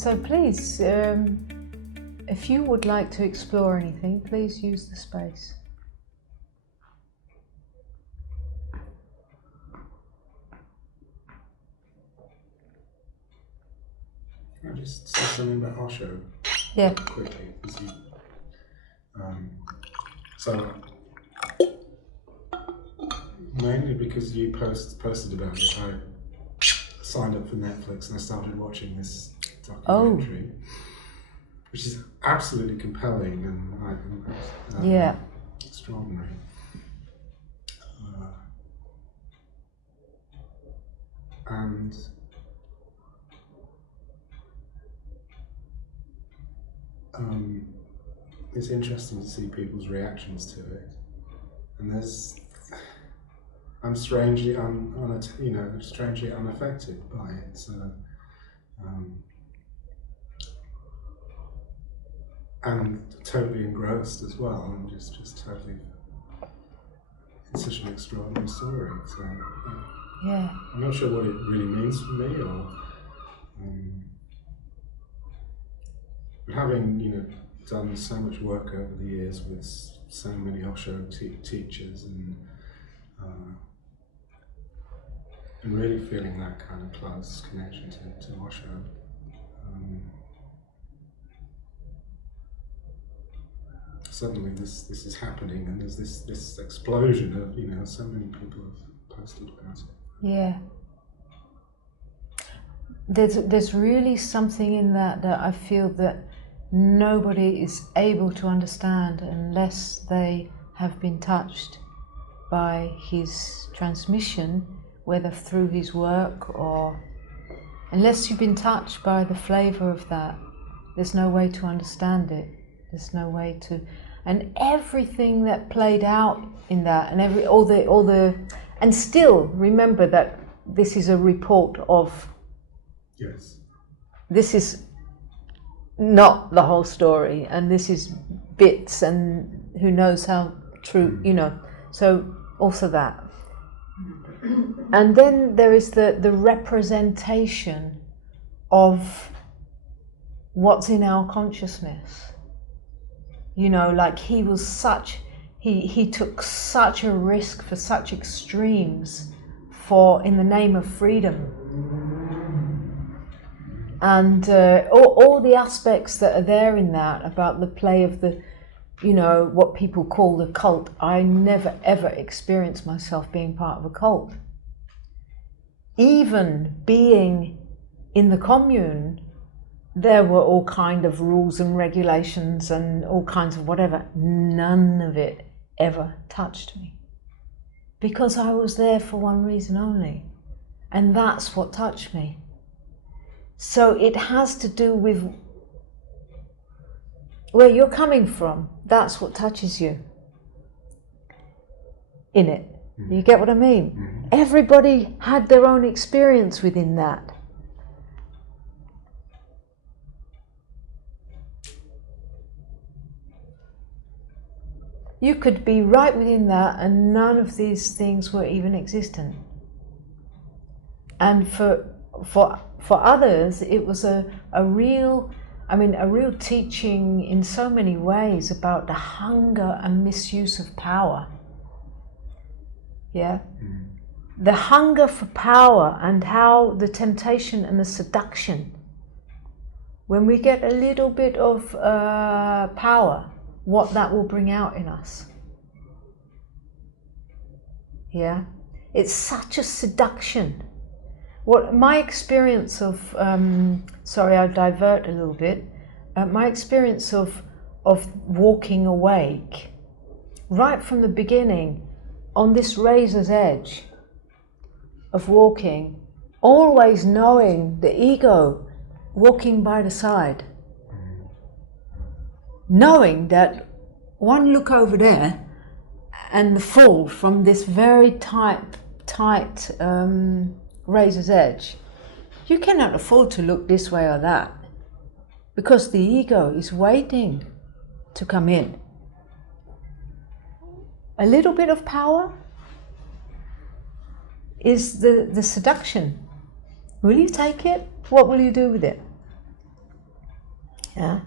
So please, if you would like to explore anything, please use the space. Can I just say something about Osho? Yeah. Quickly. So, mainly because you posted about it, I signed up for Netflix and I started watching this documentary, which is absolutely compelling and extraordinary. And it's interesting to see people's reactions to it, and I'm strangely strangely unaffected by it. So, and totally engrossed as well, and just totally. It's such an extraordinary story. So, I'm not sure what it really means for me, or but having done so much work over the years with so many Osho teachers and really feeling that kind of close connection to Osho. Suddenly this is happening, and there's this explosion of so many people have posted about it. Yeah. There's really something in that I feel that nobody is able to understand unless they have been touched by his transmission, whether through his work or unless you've been touched by the flavour of that. There's no way to understand it. There's no way to, and everything that played out in that, and and still remember that this is a report of. Yes. This is not the whole story, and this is bits, and who knows how true, so also that. And then there is the representation of what's in our consciousness. Like he took such a risk for such extremes in the name of freedom. And all the aspects that are there in that about the play of the, what people call the cult. I never ever experienced myself being part of a cult. Even being in the commune, there were all kind of rules and regulations and all kinds of whatever. None of it ever touched me. Because I was there for one reason only. And that's what touched me. So it has to do with where you're coming from. That's what touches you in it. Mm-hmm. You get what I mean? Mm-hmm. Everybody had their own experience within that. You could be right within that and none of these things were even existent. And for others, it was a real teaching in so many ways about the hunger and misuse of power. Yeah? Mm. The hunger for power and how the temptation and the seduction, when we get a little bit of power, what that will bring out in us. Yeah? It's such a seduction. What my experience of, sorry, I'll divert a little bit. My experience of walking awake, right from the beginning, on this razor's edge of walking, always knowing the ego walking by the side, knowing that one look over there and the fall from this very tight razor's edge, you cannot afford to look this way or that because the ego is waiting to come in. A little bit of power is the seduction. Will you take it? What will you do with it? Yeah.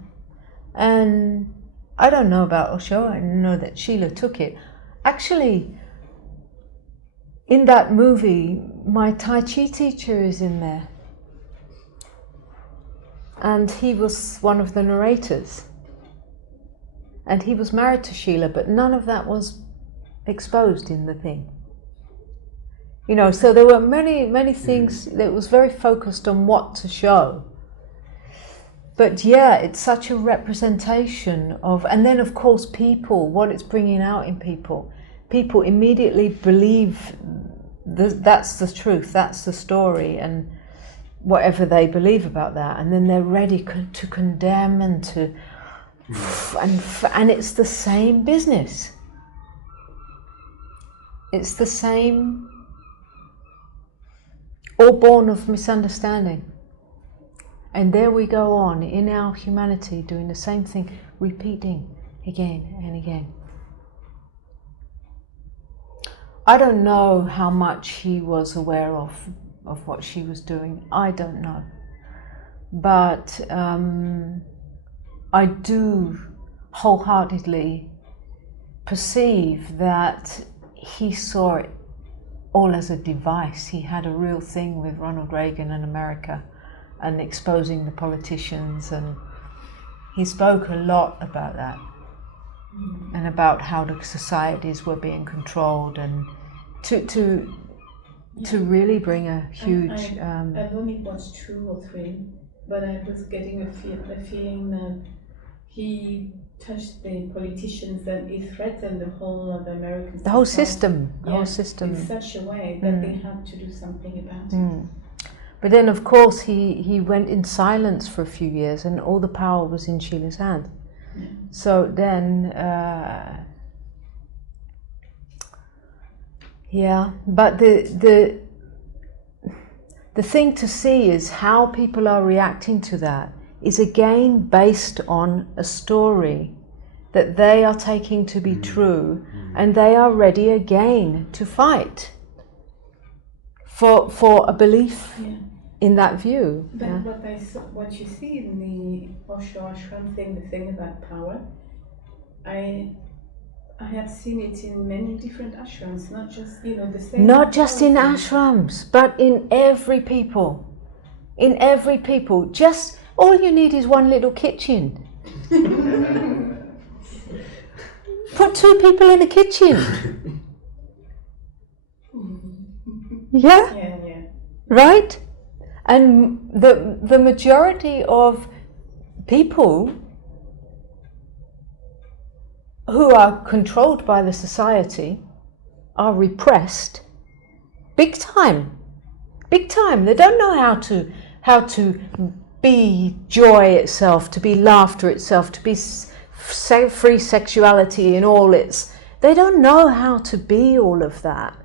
And I don't know about Osho, I know that Sheila took it. Actually, in that movie, my Tai Chi teacher is in there. And he was one of the narrators. And he was married to Sheila, but none of that was exposed in the thing. You know, so there were many things that was very focused on what to show. But yeah, it's such a representation of, and then of course people, what it's bringing out in people. People immediately believe that's the truth, that's the story, and whatever they believe about that, and then they're ready to condemn and to, and it's the same business. It's the same, all born of misunderstanding. And there we go on in our humanity doing the same thing, repeating again and again. I don't know how much he was aware of what she was doing. I don't know. But I do wholeheartedly perceive that he saw it all as a device. He had a real thing with Ronald Reagan and America and exposing the politicians, and he spoke a lot about that and about how the societies were being controlled, and to really bring a huge I've only watched 2 or 3, but I was getting a feeling that he touched the politicians and he threatened the whole of the American the whole system in such a way that they had to do something about it. But then, of course, he went in silence for a few years, and all the power was in Sheila's hand. Yeah. So then, but the thing to see is how people are reacting to that is again based on a story that they are taking to be true, and they are ready again to fight for a belief. Yeah. In that view. But what you see in the Osho ashram thing, the thing about power, I have seen it in many different ashrams, not just, the same. Not just in ashrams, but in every people. In every people. Just, all you need is one little kitchen. Put 2 people in a kitchen. Yeah? Yeah. Right? And the majority of people who are controlled by the society are repressed big time. Big time. They don't know how to be joy itself, to be laughter itself, to be free sexuality in all its. They don't know how to be all of that.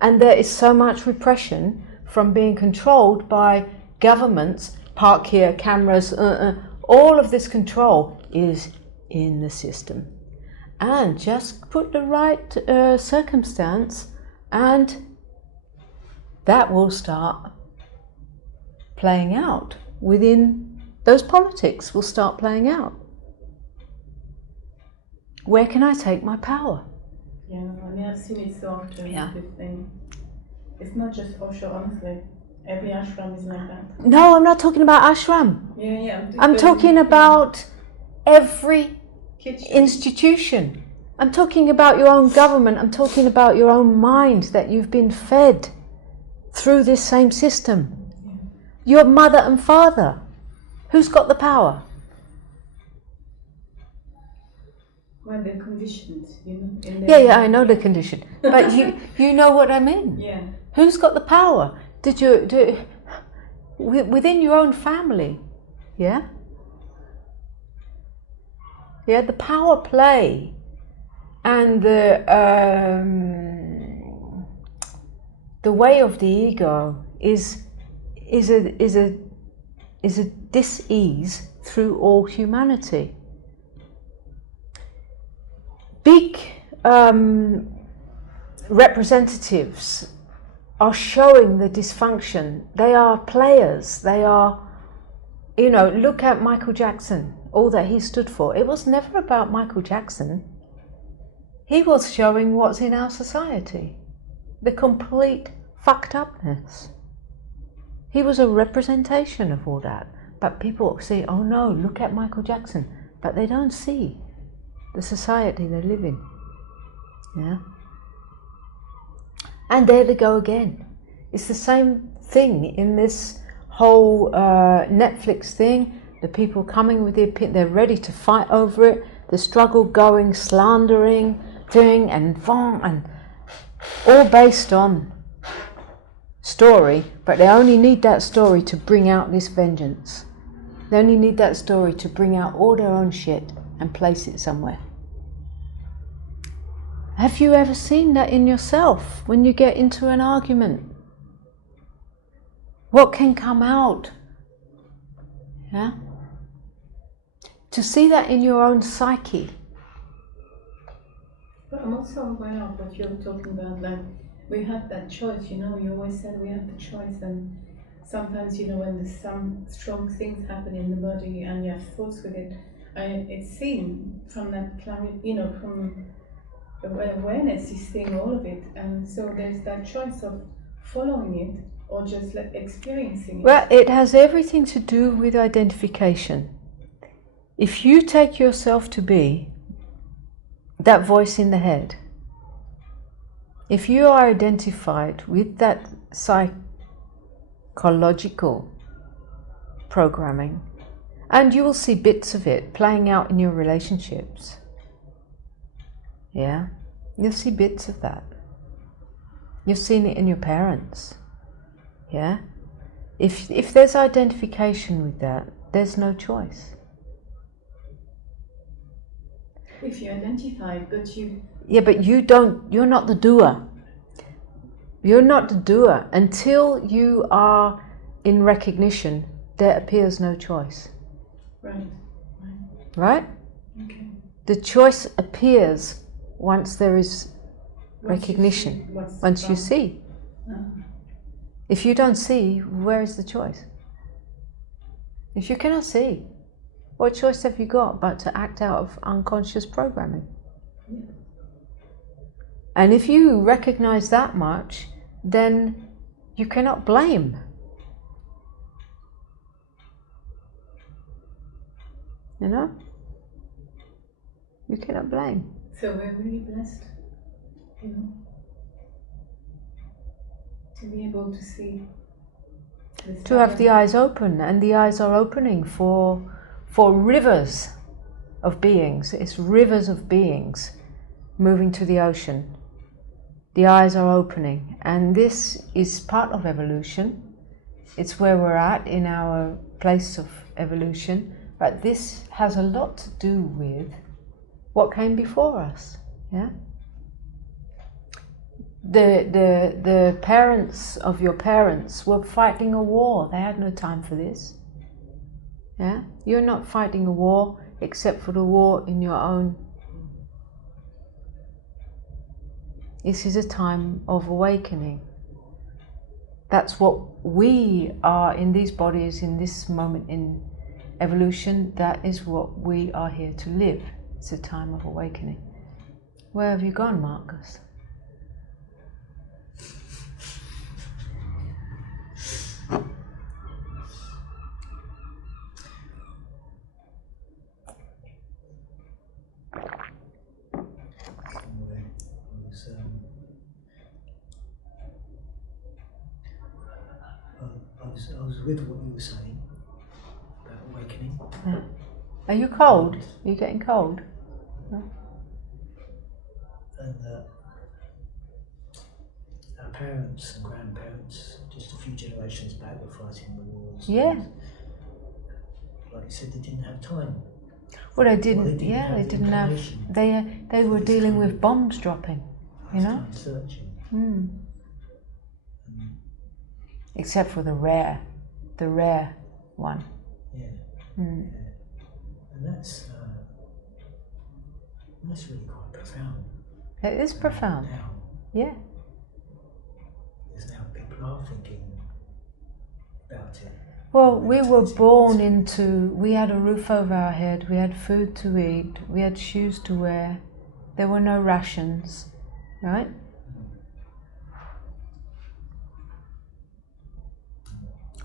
And there is so much repression from being controlled by governments, park here, cameras, all of this control is in the system. And just put the right circumstance, and that will start playing out within those politics, will start playing out. Where can I take my power? Yeah, I mean, I've seen it so often. Yeah. This thing. It's not just Osho, honestly. Every ashram is like that. No, I'm not talking about ashram. Yeah. I'm talking about every kitchen. Institution. I'm talking about your own government. I'm talking about your own mind that you've been fed through this same system. Yeah. Your mother and father. Who's got the power? Well, they're conditioned, Yeah, I know the condition. But you know what I mean? Yeah. Who's got the power? Within your own family? Yeah? Yeah, the power play and the way of the ego is a dis-ease through all humanity. Big representatives are showing the dysfunction. They are players. They are, look at Michael Jackson. all that he stood for. It was never about Michael Jackson. He was showing what's in our society, the complete fucked upness. He was a representation of all that. But people say, oh no, look at Michael Jackson. But they don't see the society they live in. Yeah. And there they go again. It's the same thing in this whole Netflix thing. The people coming with their opinion, they're ready to fight over it. The struggle going, slandering, doing, and all based on story. But they only need that story to bring out this vengeance. They only need that story to bring out all their own shit and place it somewhere. Have you ever seen that in yourself when you get into an argument? What can come out? Yeah? To see that in your own psyche. But I'm also aware of what you're talking about, like we have that choice, you always said we have the choice, and sometimes, when there's some strong things happen in the body and you have thoughts with it, it's seen from that clarity, from awareness is seeing all of it, and so there's that choice of following it or just experiencing it. Well, it has everything to do with identification. If you take yourself to be that voice in the head, if you are identified with that psychological programming, and you will see bits of it playing out in your relationships. Yeah, you'll see bits of that. You've seen it in your parents. Yeah, if there's identification with that, there's no choice. If you identify, but you... Yeah, but you're not the doer. You're not the doer. Until you are in recognition, there appears no choice. Right. Right? Okay. The choice appears once there is recognition, once you see. If you don't see, where is the choice? If you cannot see, what choice have you got but to act out of unconscious programming? Yeah. And if you recognize that much, then you cannot blame. You cannot blame. So we're really blessed, to be able to see. To have the eyes open, and the eyes are opening for rivers of beings. It's rivers of beings moving to the ocean. The eyes are opening, and this is part of evolution. It's where we're at in our place of evolution, but this has a lot to do with what came before us. Yeah. The parents of your parents were fighting a war. They had no time for this. Yeah? You're not fighting a war except for the war in your own. This is a time of awakening. That's what we are in these bodies, in this moment in evolution. That is what we are here to live. It's a time of awakening. Where have you gone, Marcus? I was with what you were saying about awakening. Yeah. Are you cold? Are you getting cold? No? And our parents and grandparents, just a few generations back, were fighting the wars. Yeah. Like you said, they didn't have time. Well, they didn't. They didn't have. They were dealing with bombs dropping. Searching. Except for the rare one. Yeah. Yeah. And that's really quite profound. It is profound. Now, yeah. There's now people are thinking about it. Well, we were born into, we had a roof over our head, we had food to eat, we had shoes to wear, there were no rations, right?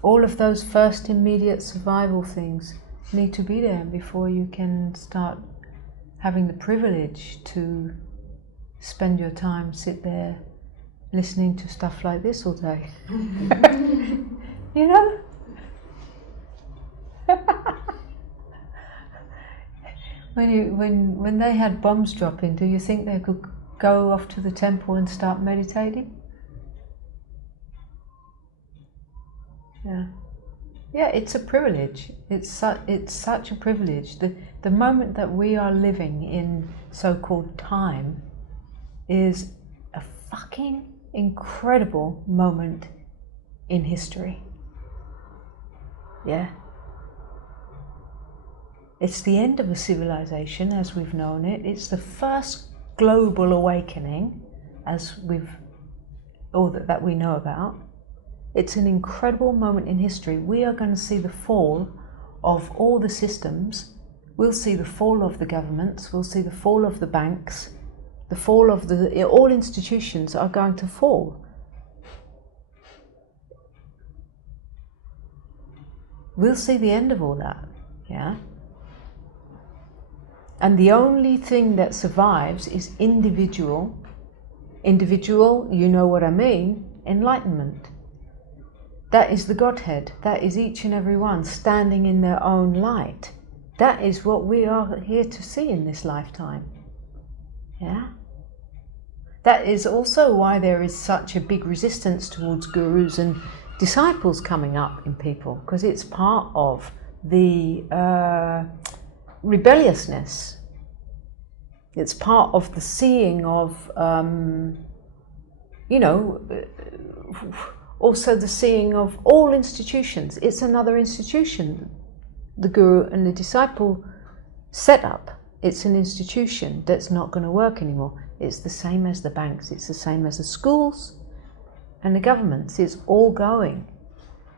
All of those first immediate survival things need to be there before you can start having the privilege to spend your time, sit there, listening to stuff like this all day. You know? When they had bombs dropping, do you think they could go off to the temple and start meditating? Yeah, yeah. It's a privilege. It's such a privilege. The moment that we are living in so-called time is a fucking incredible moment in history. Yeah. It's the end of a civilization as we've known it. It's the first global awakening that we know about. It's an incredible moment in history. We are going to see the fall of all the systems. We'll see the fall of the governments. We'll see the fall of the banks. The fall of all institutions are going to fall. We'll see the end of all that. Yeah. And the only thing that survives is individual, you know what I mean, enlightenment. That is the Godhead. That is each and every one standing in their own light. That is what we are here to see in this lifetime. Yeah? That is also why there is such a big resistance towards gurus and disciples coming up in people, because it's part of the rebelliousness. It's part of the seeing of, also the seeing of all institutions. It's another institution. The guru and the disciple set up. It's an institution that's not going to work anymore. It's the same as the banks. It's the same as the schools and the governments. It's all going.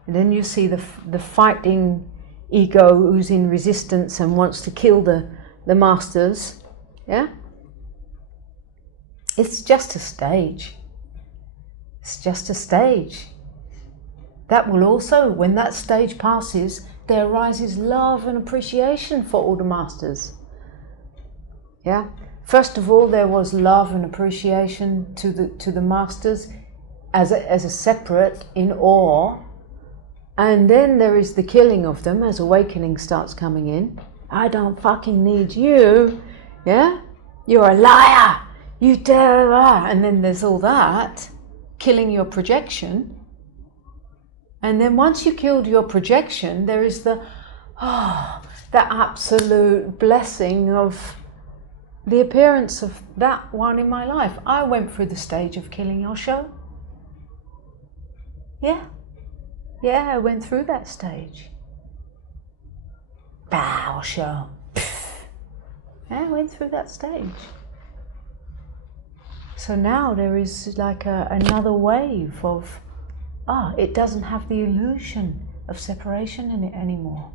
And then you see the fighting ego who's in resistance and wants to kill the masters. Yeah? It's just a stage. It's just a stage. That will also, when that stage passes, there arises love and appreciation for all the masters. Yeah? First of all, there was love and appreciation to the masters as a separate, in awe. And then there is the killing of them as awakening starts coming in. I don't fucking need you. Yeah? You're a liar. You dare. And then there's all that. Killing your projection. And then once you killed your projection, there is the absolute blessing of the appearance of that one in my life. I went through the stage of killing Osho. Yeah. Yeah, I went through that stage. Bah, Osho. Yeah, I went through that stage. So now there is like another wave of, it doesn't have the illusion of separation in it anymore.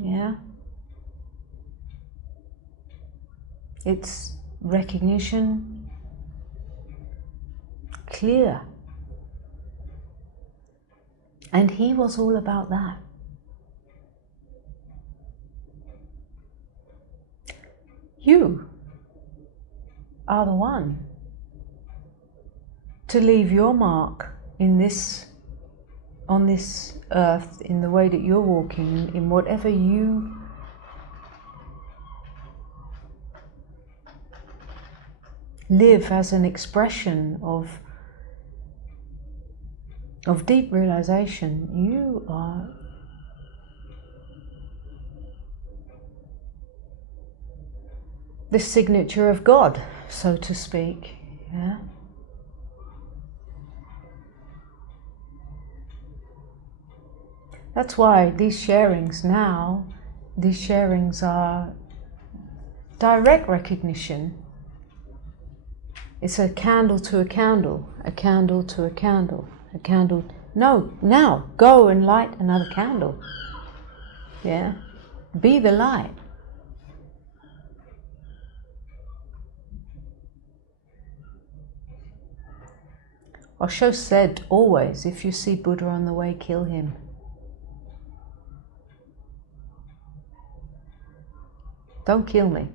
Yeah? It's recognition, clear. And he was all about that. You are the one to leave your mark on this earth, in the way that you're walking, in whatever you live as an expression of deep realization. You are the signature of God, so to speak. Yeah. That's why these sharings are direct recognition. It's a candle to a candle, a candle to a candle. A candle No, now go and light another candle. Yeah, be the light. Osho said always, if you see Buddha on the way, kill him. Don't kill me.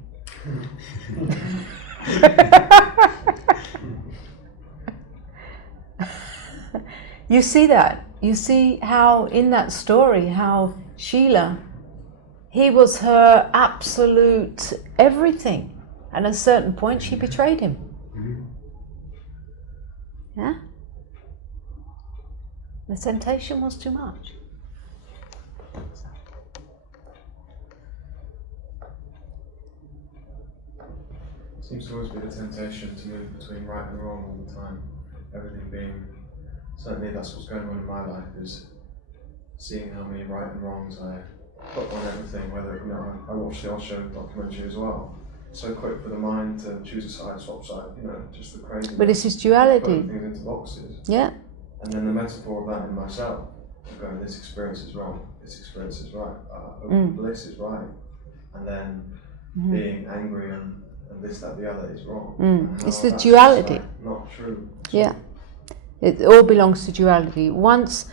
You see that? You see how in that story, how Sheila, he was her absolute everything. And at a certain point she betrayed him. Yeah? The temptation was too much. Seems to always be the temptation to move between right and wrong all the time. Everything being, certainly that's what's going on in my life, is seeing how many right and wrongs I put on everything, whether, I watched the Osho documentary as well. So quick for the mind to choose a side, swap side, just the crazy. But this is duality. Putting things into boxes. Yeah. And then the metaphor of that in myself, going, this experience is wrong, this experience is right, bliss is right, and then being angry and this, that, the other is wrong. It's the duality. Not true. Yeah. It all belongs to duality. Once,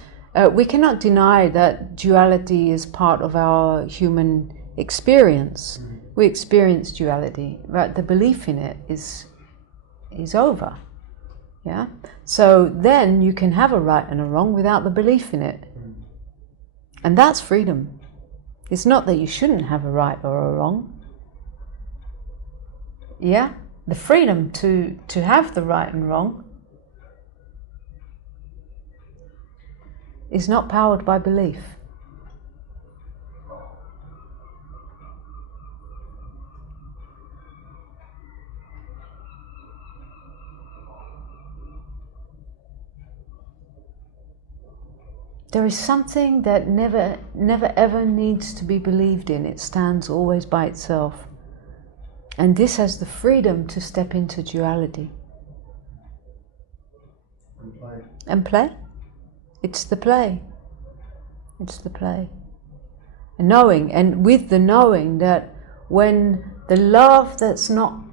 we cannot deny that duality is part of our human experience. We experience duality, but the belief in it is over. Yeah? So then you can have a right and a wrong without the belief in it. And that's freedom. It's not that you shouldn't have a right or a wrong. Yeah? The freedom to have the right and wrong is not powered by belief. There is something that never ever needs to be believed in. It stands always by itself. And this has the freedom to step into duality. And play. It's the play. It's the play. And knowing, and with the knowing that when the love that's not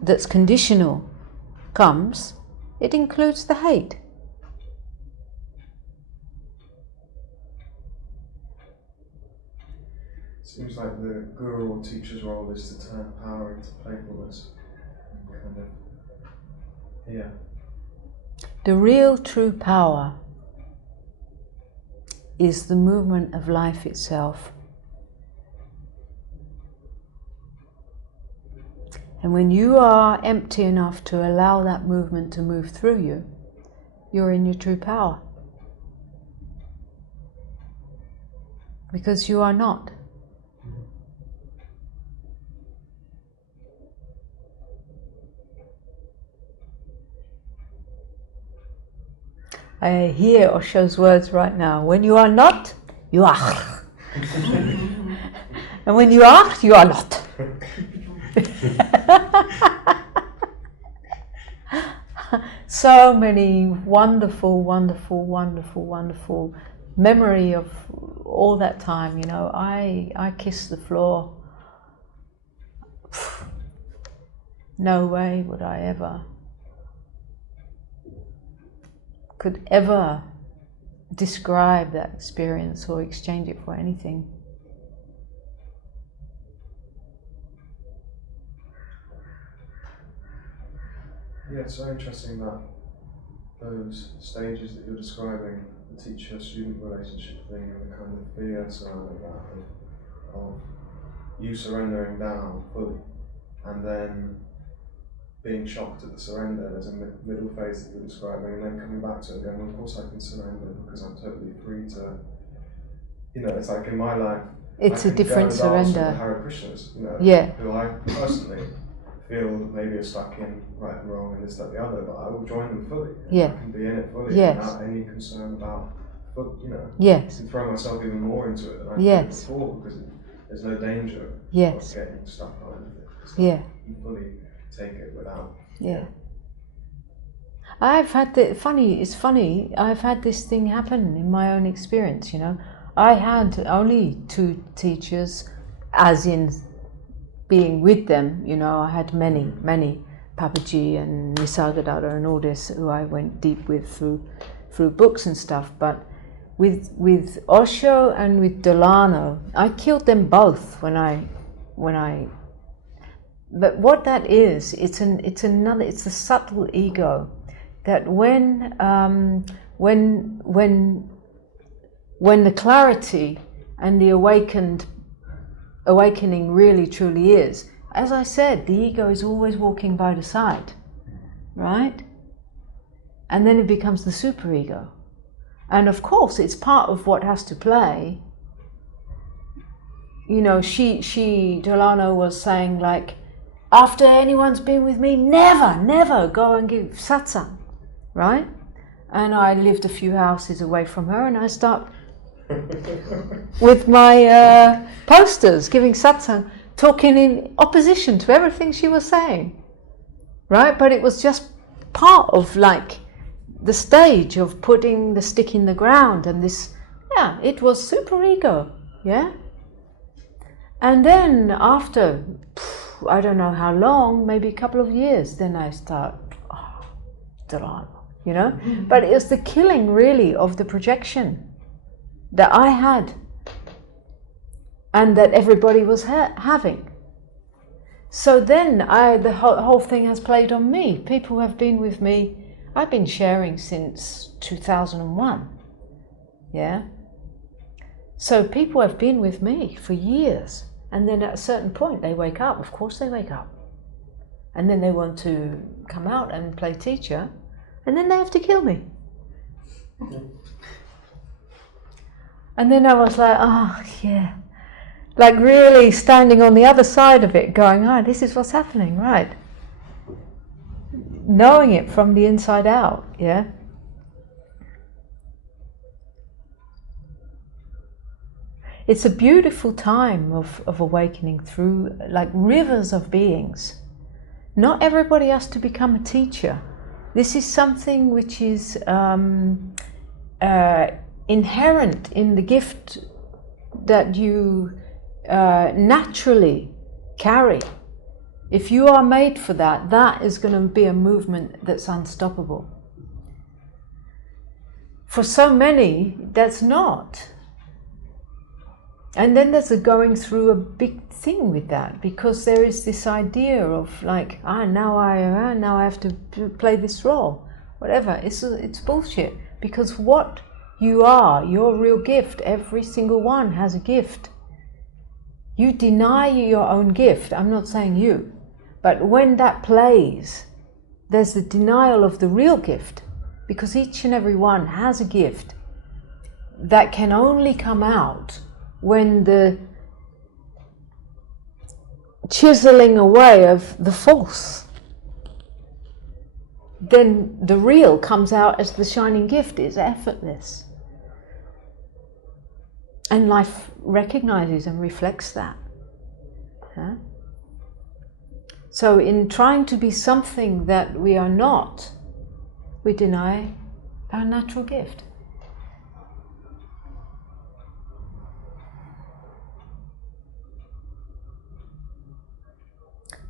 that's conditional comes, it includes the hate. Seems like the guru or teacher's role is to turn power into playfulness. Yeah. The real true power is the movement of life itself. And when you are empty enough to allow that movement to move through you, you're in your true power. Because you are not. I hear Osho's words right now. When you are not, you are. And when you are not. So many wonderful, wonderful, wonderful, wonderful memory of all that time. I kissed the floor. No way would I could ever describe that experience or exchange it for anything. Yeah, it's so interesting that those stages that you're describing, the teacher-student relationship thing and the kind of fear surrounding that of you surrendering down fully and then being shocked at the surrender. There's a middle phase that you're describing, and then coming back to it and going, well, of course I can surrender because I'm totally free to, it's like in my life, it's a different surrender. The Hare Krishnas, who I personally feel maybe are stuck in right and wrong and this, that, the other, but I will join them fully. I can be in it fully without any concern about, and throw myself even more into it than I did before because there's no danger of getting stuck on anything. You fully take it without. I've had it's funny, I've had this thing happen in my own experience, you know. I had only 2 teachers, as in being with them, you know. I had many Papaji and Nisargadatta and all this, who I went deep with through books and stuff. But with Osho and with Delano, I killed them both when I. But what that is, it's the subtle ego, that when the clarity and the awakening really truly is, as I said, the ego is always walking by the side, right? And then it becomes the superego. And of course, it's part of what has to play. You know, Delano was saying, like, after anyone's been with me, never go and give satsang, right? And I lived a few houses away from her, and I start with my posters, giving satsang, talking in opposition to everything she was saying, right? But it was just part of, like, the stage of putting the stick in the ground, and this, yeah, it was superego, yeah? And then after, I don't know how long, maybe a couple of years, then I start, Delano, you know? But it was the killing, really, of the projection that I had and that everybody was having. So then the whole thing has played on me. People who have been with me, I've been sharing since 2001, yeah? So people have been with me for years. And then at a certain point they wake up, of course they wake up. And then they want to come out and play teacher, and then they have to kill me. And then I was like, oh yeah. Like really standing on the other side of it going, this is what's happening, right? Knowing it from the inside out, yeah? It's a beautiful time of awakening through, like, rivers of beings. Not everybody has to become a teacher. This is something which is inherent in the gift that you naturally carry. If you are made for that, that is going to be a movement that's unstoppable. For so many, that's not. And then there's a going through a big thing with that, because there is this idea of, like, now I have to play this role, whatever. It's bullshit, because what you are, your real gift, every single one has a gift. You deny your own gift. I'm not saying you, but when that plays, there's the denial of the real gift, because each and every one has a gift that can only come out when the chiseling away of the false, then the real comes out as the shining gift is effortless. And life recognizes and reflects that. Huh? So in trying to be something that we are not, we deny our natural gift.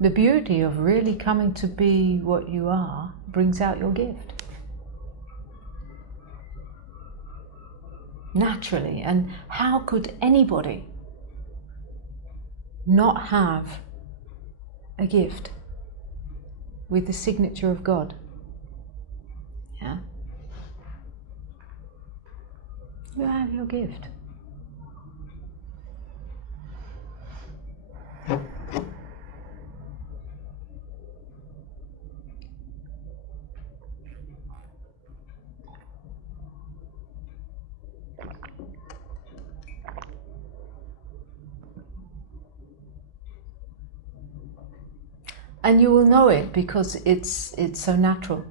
The beauty of really coming to be what you are brings out your gift. Naturally. And how could anybody not have a gift with the signature of God? Yeah? You have your gift. And you will know it because it's so natural.